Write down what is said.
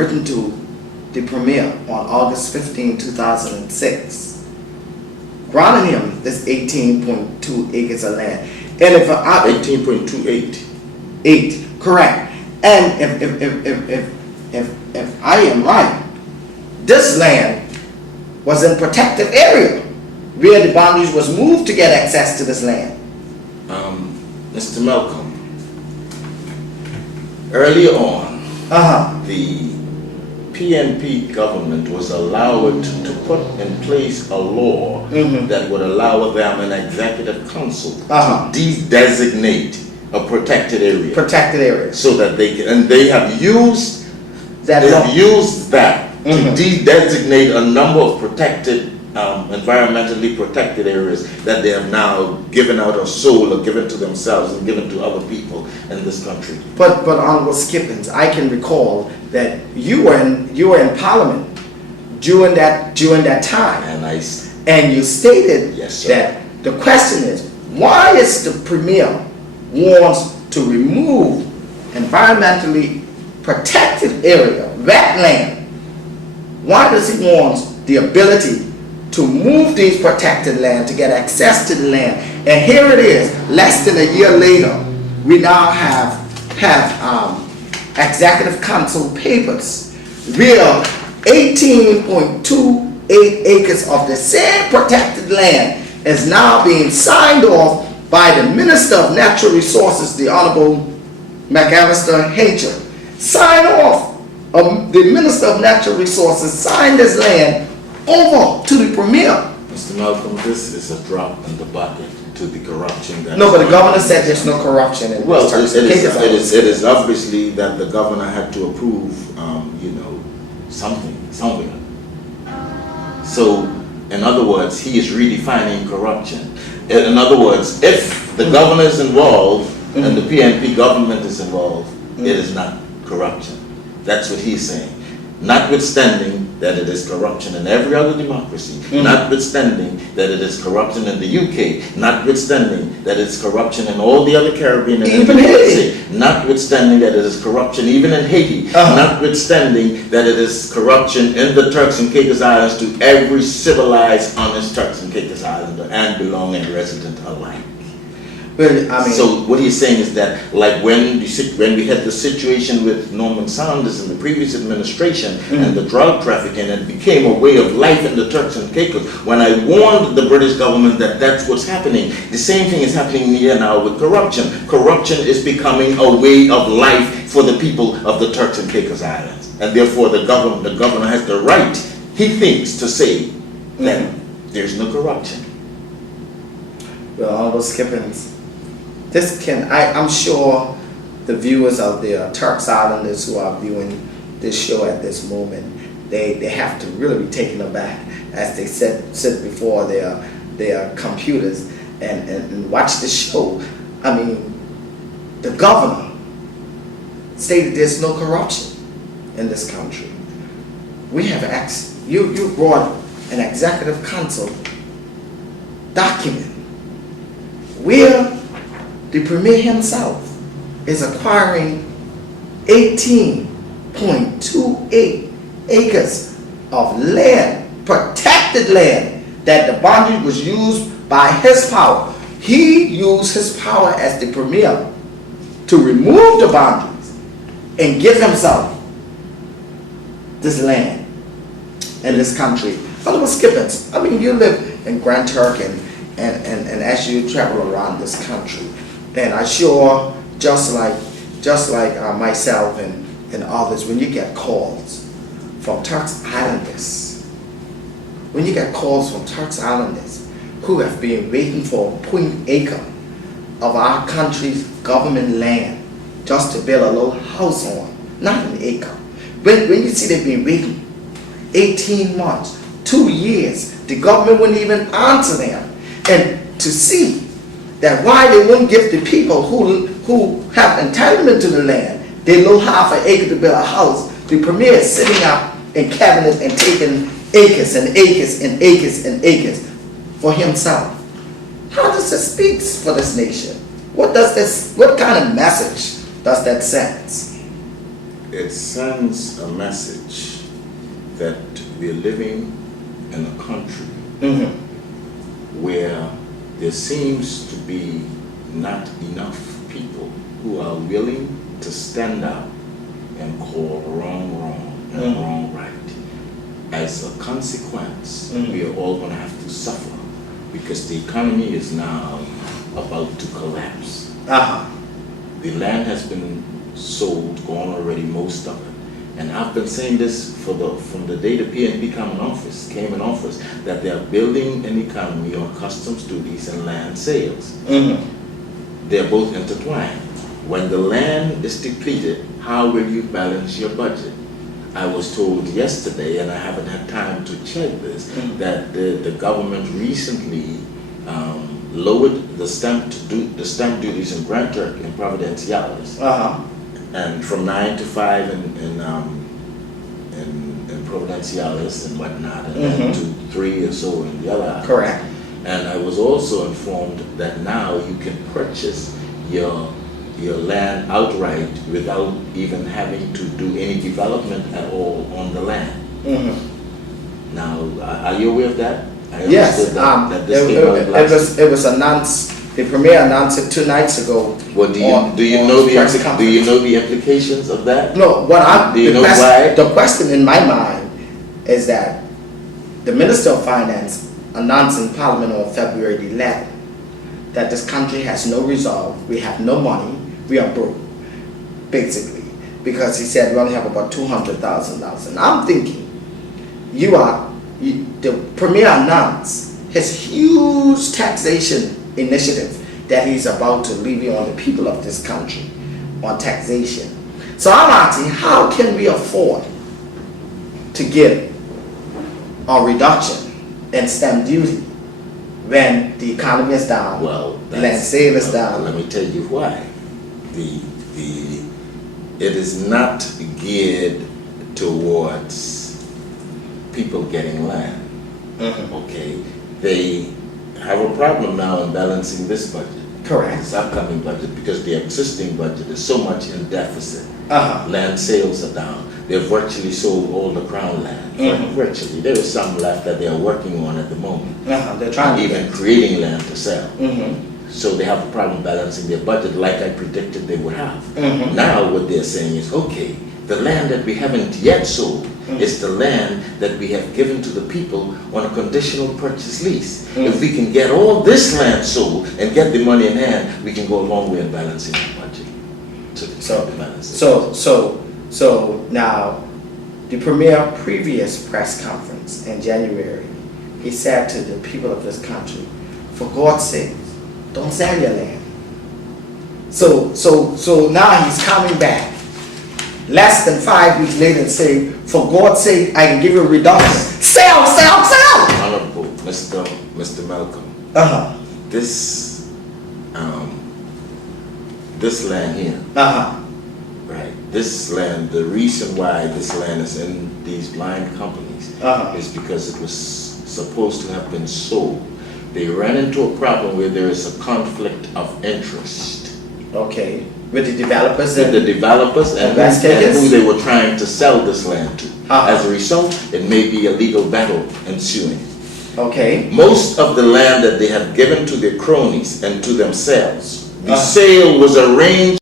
written to the Premier on August 15, 2006, granting him this 18.2 acres of land. And if 18.28. 8, correct. And if I am right, this land was in protected area where the boundaries was moved to get access to this land. Mr. Malcolm, earlier on, the PNP government was allowed to put in place a law that would allow them an executive council to de-designate a protected area. Protected area. So that they can, and they have used that to de-designate a number of protected, environmentally protected areas that they have now given out or sold or given to themselves and given to other people in this country. But Honorable Skippins, I can recall that you were in Parliament during that time, and you stated that the question is, why is the Premier wants to remove environmentally protected area, wetland? Why does he want the ability to move these protected land to get access to the land? And here it is, less than a year later, we now have executive council papers where 18.28 acres of the same protected land is now being signed off by the Minister of Natural Resources, the Honorable McAllister Hager. Sign off. The Minister of Natural Resources signed this land over to the Premier. Mr. Malcolm, this is a drop in the bucket to the corruption that... No, but the governor said there's no corruption in this. It is obviously that the governor had to approve, something, somewhere. So, in other words, he is redefining corruption. In other words, if the governor is involved and the PNP government is involved, it is not corruption. That's what he's saying. Notwithstanding that it is corruption in every other democracy, notwithstanding that it is corruption in the UK, notwithstanding that it's corruption in all the other Caribbean and even Haiti, notwithstanding that it is corruption even in Haiti, notwithstanding that it is corruption in the Turks and Caicos Islands to every civilized, honest Turks and Caicos Islander and belonging resident alike. So what he's saying is that, like when we had the situation with Norman Saunders in the previous administration and the drug trafficking, it became a way of life in the Turks and Caicos. When I warned the British government that that's what's happening, the same thing is happening here now with corruption. Corruption is becoming a way of life for the people of the Turks and Caicos Islands, and therefore the governor has the right, he thinks, to say that there's no corruption. Well, all those skippings. I'm sure the viewers of the Turks Islanders who are viewing this show at this moment, they have to really be taken aback as they sit before their computers and watch the show. I mean, the governor stated there's no corruption in this country. We have you brought an executive council document where the Premier himself is acquiring 18.28 acres of land, protected land, that the boundary was used by his power. He used his power as the Premier to remove the boundaries and give himself this land in this country. Honorable Skippins, I mean, you live in Grand Turk and as you travel around this country, and I'm sure, just like myself and others, when you get calls from Turks Islanders, who have been waiting for a 0.1 acre of our country's government land just to build a little house on, not an acre. When you see they've been waiting 18 months, 2 years, the government wouldn't even answer them, and to see that why they wouldn't give the people who have entitlement to the land their little half an acre to build a house. The Premier is sitting up in cabinet and taking acres and acres and acres and acres for himself. How does this speak for this nation? What kind of message does that send? it sends a message that we're living in a country where there seems to be not enough people who are willing to stand up and call wrong wrong and wrong right. As a consequence, we are all going to have to suffer because the economy is now about to collapse. The land has been sold, gone already, most of it. And I've been saying this from the day the PNP came in office, that they are building an economy on customs duties and land sales. They're both intertwined. When the land is depleted, how will you balance your budget? I was told yesterday, and I haven't had time to check this, that the government recently lowered the stamp duties in Grand Turk and Providenciales, and from 9 to 5 in Providenciales and whatnot, and then to 3 or so in the other. Correct. And I was also informed that now you can purchase your land outright without even having to do any development at all on the land. Now, are you aware of that? Yes, that this came out last it was announced. The premier announced it 2 nights ago. Well, do you know the implications of that? No, why? The question in my mind is that the Minister of Finance announced in Parliament on February the 11th that this country has no resolve, we have no money, we are broke, basically, because he said we only have about $200,000. And I'm thinking, the premier announced his huge taxation initiative that he's about to levy on the people of this country on taxation. So I'm asking, how can we afford to give a reduction in stamp duty when the economy is down, land sale is down? Let me tell you why. It is not geared towards people getting land. Okay, they have a problem now in balancing this budget. Correct. This upcoming budget, because the existing budget is so much in deficit. Land sales are down. They've virtually sold all the Crown land. Virtually. There is some left that they are working on at the moment. They're trying to even creating land to sell. So they have a problem balancing their budget like I predicted they would have. Now what they're saying is, okay, the land that we haven't yet sold is the land that we have given to the people on a conditional purchase lease. If we can get all this land sold and get the money in hand, we can go a long way in balancing the budget. So now, the premier previous press conference in January, he said to the people of this country, for God's sake, don't sell your land. So now he's coming back less than 5 weeks later and say, for God's sake, I can give you a reduction. Sell! Honorable Mr. Malcolm, this land here, right? This land, the reason why this land is in these blind companies is because it was supposed to have been sold. They ran into a problem where there is a conflict of interest. Okay, with the developers and who they were trying to sell this land to. As a result, it may be a legal battle ensuing. Okay. Most of the land that they had given to their cronies and to themselves, the sale was arranged